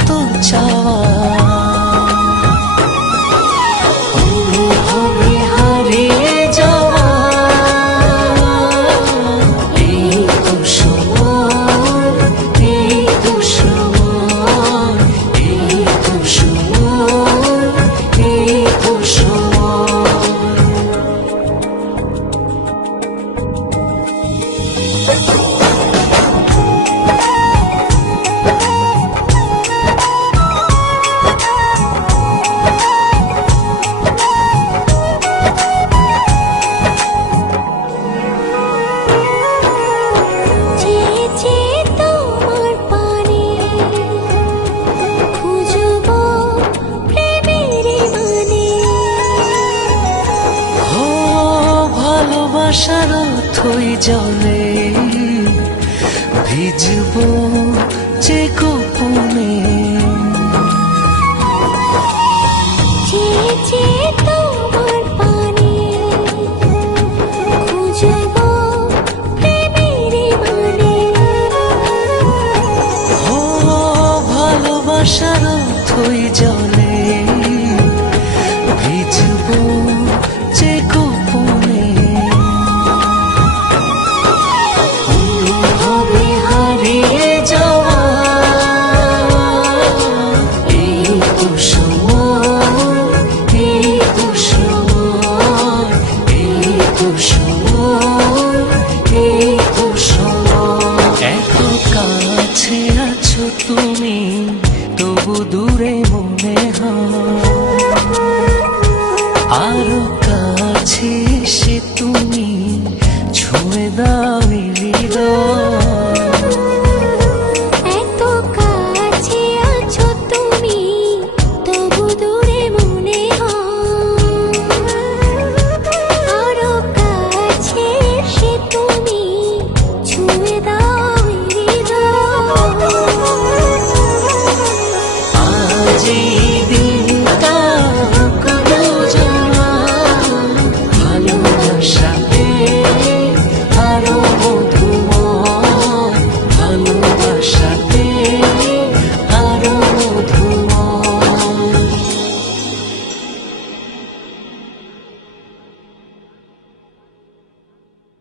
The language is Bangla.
কত চাওয়া হবে হারিয়ে যাওয়া। এই তো সময়, এই তো সময়, এই তো সময়, এই তো সময়। ভালোবাসার থই জলে ভিজবো যে গোপনে। তোমার পানে খুঁজবো প্রেমের মানে। ভালোবাসার থই জলে ভিজবো যে গোপনে। হবে হারিয়ে যাওয়া। এই তো সময়, এই তো সময়, এই তো সময়, এই তো সময়। এত কাছে আছো তুমি, তবু দূরে মনে হয়। আরো কাছে এসে তুমি ছুঁয়ে দাও হৃদয়। এত কাছে আছো তুমি, তবু দূরে মনে হয়। আরো কাছে এসে তুমি ছুঁয়ে দাও হৃদয়। আজ এই দিন